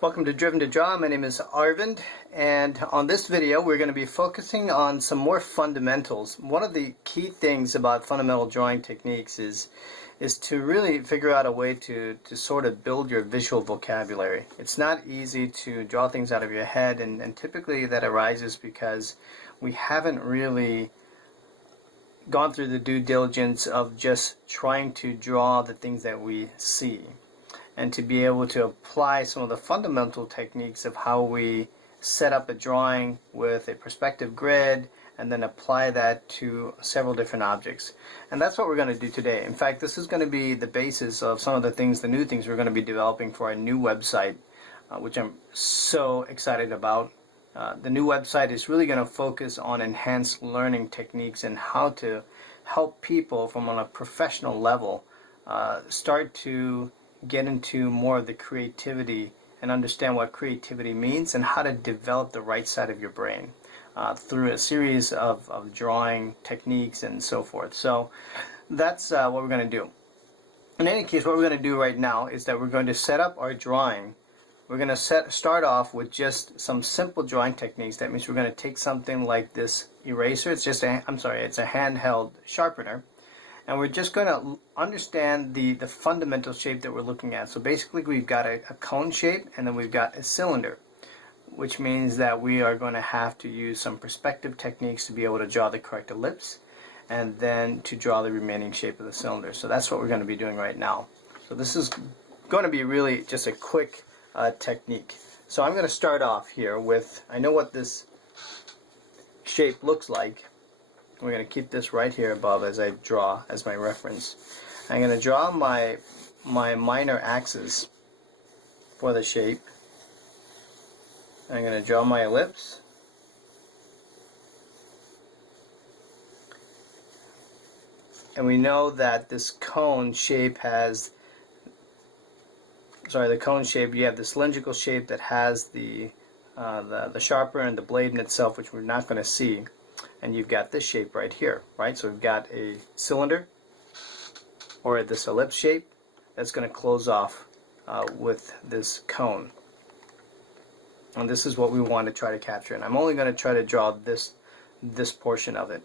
Welcome to Driven to Draw. My name is Arvind, and on this video we're going to be focusing on some more fundamentals. One of the key things about fundamental drawing techniques is to really figure out a way to sort of build your visual vocabulary. It's not easy to draw things out of your head, and typically that arises because we haven't really gone through the due diligence of just trying to draw the things that we see, and to be able to apply some of the fundamental techniques of how we set up a drawing with a perspective grid and then apply that to several different objects. And that's what we're going to do today. In fact, this is going to be the basis of some of the new things we're going to be developing for our new website, which I'm so excited about. The new website is really going to focus on enhanced learning techniques and how to help people from on a professional level start to get into more of the creativity and understand what creativity means and how to develop the right side of your brain through a series of drawing techniques and so forth. So that's what we're going to do. In any case, what we're going to do right now is that we're going to set up our drawing. We're going to start off with just some simple drawing techniques. That means we're going to take something like this eraser. It's just it's a handheld sharpener. And we're just going to understand the fundamental shape that we're looking at. So basically we've got a cone shape, and then we've got a cylinder, which means that we are going to have to use some perspective techniques to be able to draw the correct ellipse and then to draw the remaining shape of the cylinder. So that's what we're going to be doing right now. So this is going to be really just a quick technique. So I'm going to start off here with, I know what this shape looks like. We're going to keep this right here above as I draw as my reference. I'm going to draw my minor axis for the shape. I'm going to draw my ellipse. And we know that this cone shape has, the cone shape, you have the cylindrical shape that has the sharpener and the blade in itself, which we're not going to see. And you've got this shape right here, right? So we've got a cylinder, or this ellipse shape, that's going to close off with this cone. And this is what we want to try to capture. And I'm only going to try to draw this portion of it.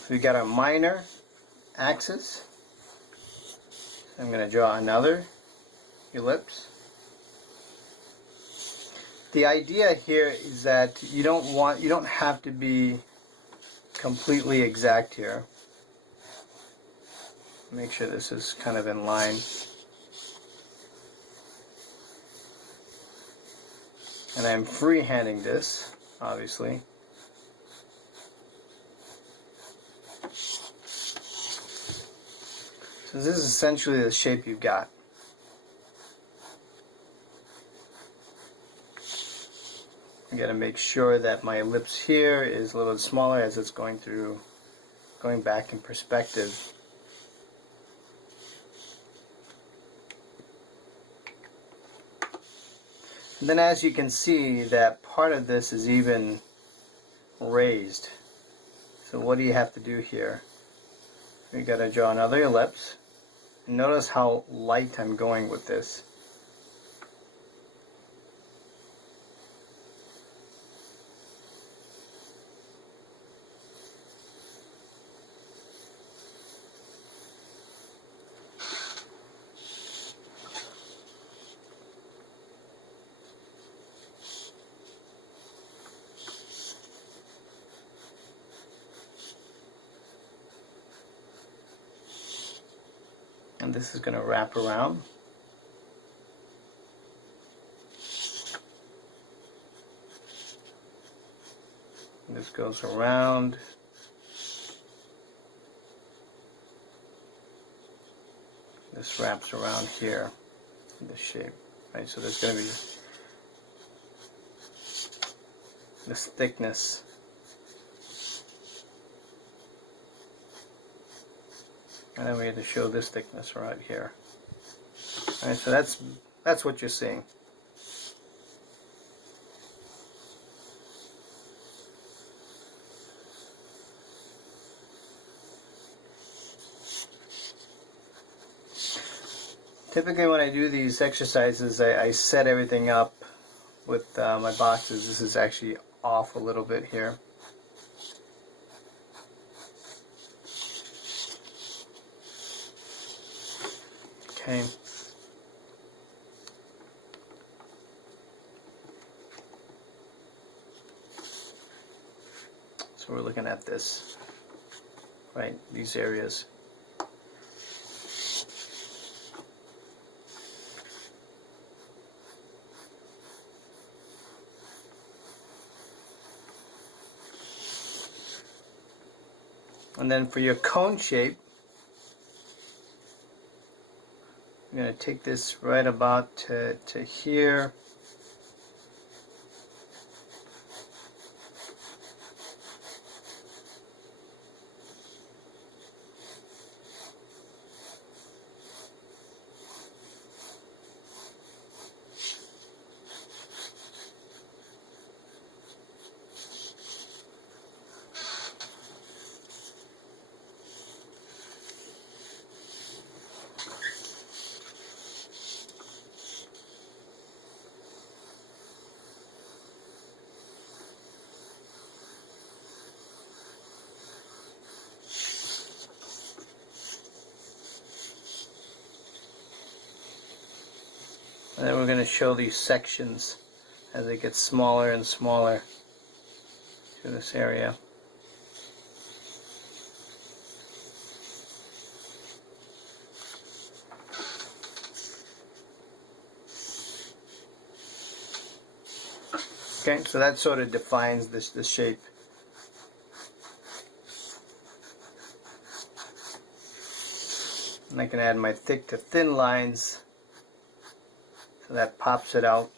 So we've got our minor axis. I'm going to draw another ellipse. The idea here is that you don't have to be completely exact here. Make sure this is kind of in line. And I'm freehanding this, obviously. So this is essentially the shape you've got. I got to make sure that my ellipse here is a little smaller as it's going back in perspective. And then as you can see, that part of this is even raised. So what do you have to do here? We got to draw another ellipse. Notice how light I'm going with this. And this is going to wrap around. And this goes around. This wraps around here in this shape. Right? So there's going to be this thickness. And then we have to show this thickness right here. All right, so that's what you're seeing. Typically when I do these exercises, I set everything up with my boxes. This is actually off a little bit here. Okay. So we're looking at this, right, these areas. And then for your cone shape, I'm going to take this right about to here. And then we're going to show these sections as they get smaller and smaller to this area. Okay, so that sort of defines this shape. And I can add my thick to thin lines, so that pops it out.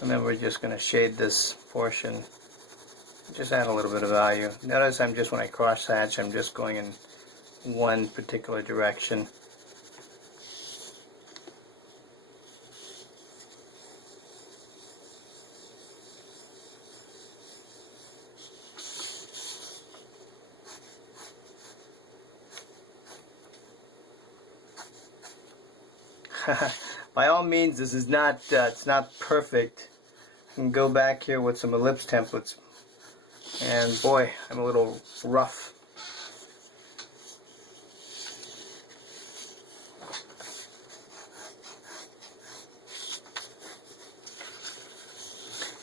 And then we're just going to shade this portion, just add a little bit of value. Notice when I cross hatch, I'm just going in one particular direction. By all means, this is not, it's not perfect. You can go back here with some ellipse templates, and boy, I'm a little rough.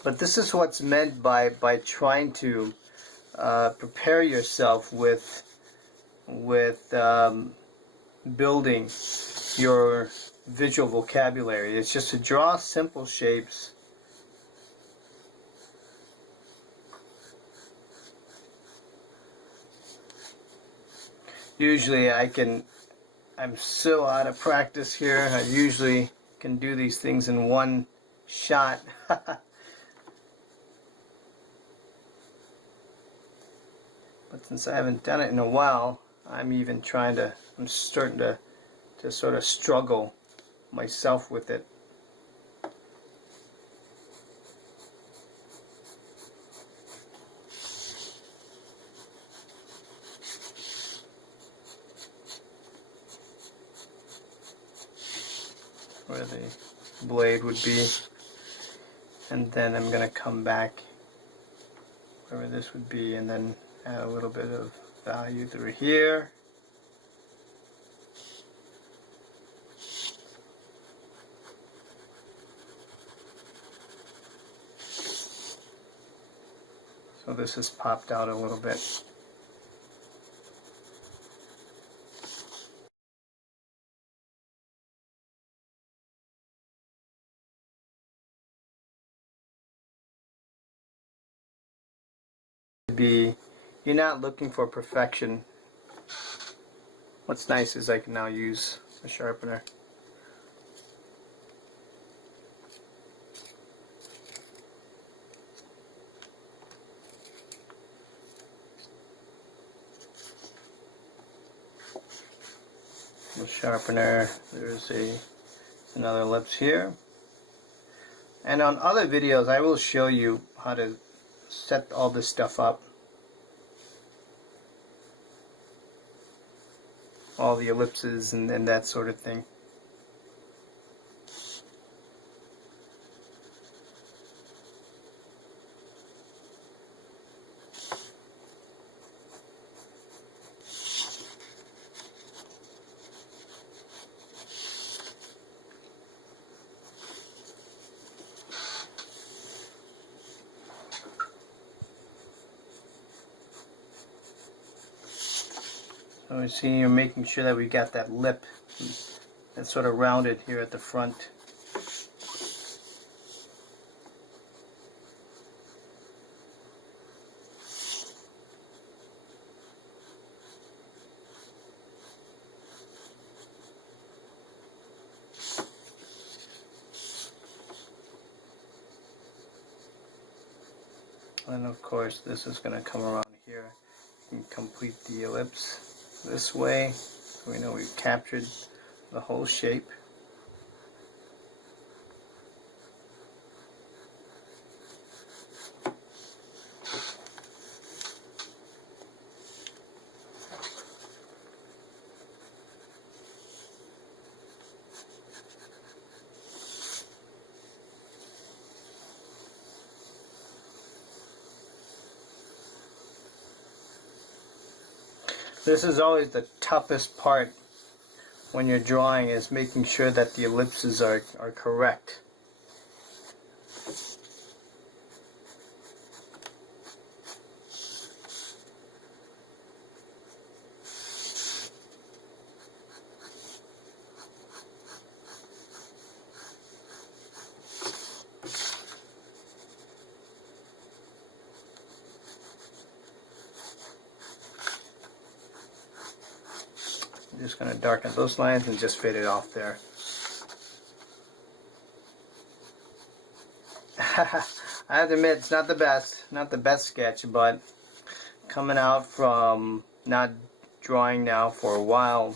But this is what's meant by trying to prepare yourself with building your visual vocabulary. It's just to draw simple shapes. Usually I'm so out of practice here. I usually can do these things in one shot. But since I haven't done it in a while, I'm starting to sort of struggle myself with it. Where the blade would be, and then I'm going to come back wherever this would be, and then add a little bit of value through here. So this has popped out a little bit. be, you're not looking for perfection. What's nice is I can now use a sharpener. The sharpener, there's another ellipse here. And on other videos I will show you how to set all this stuff up. All the ellipses and that sort of thing. So we see you're making sure that we got that lip that's sort of rounded here at the front. And of course this is going to come around here and complete the ellipse this way, so we know we've captured the whole shape. This is always the toughest part when you're drawing, is making sure that the ellipses are correct. I'm just going to darken those lines and just fade it off there. I have to admit, it's not the best sketch, but coming out from not drawing now for a while,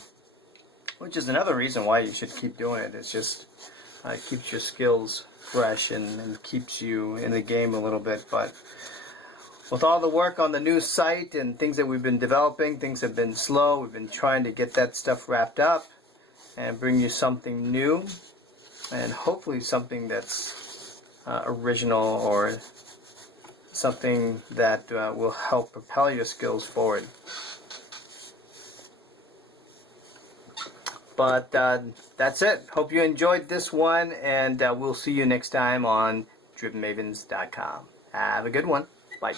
which is another reason why you should keep doing it. It's just it keeps your skills fresh and keeps you in the game a little bit. But with all the work on the new site and things that we've been developing, things have been slow. We've been trying to get that stuff wrapped up and bring you something new, and hopefully something that's original, or something that will help propel your skills forward. But that's it. Hope you enjoyed this one, and we'll see you next time on drivenmavens.com. Have a good one. Bye.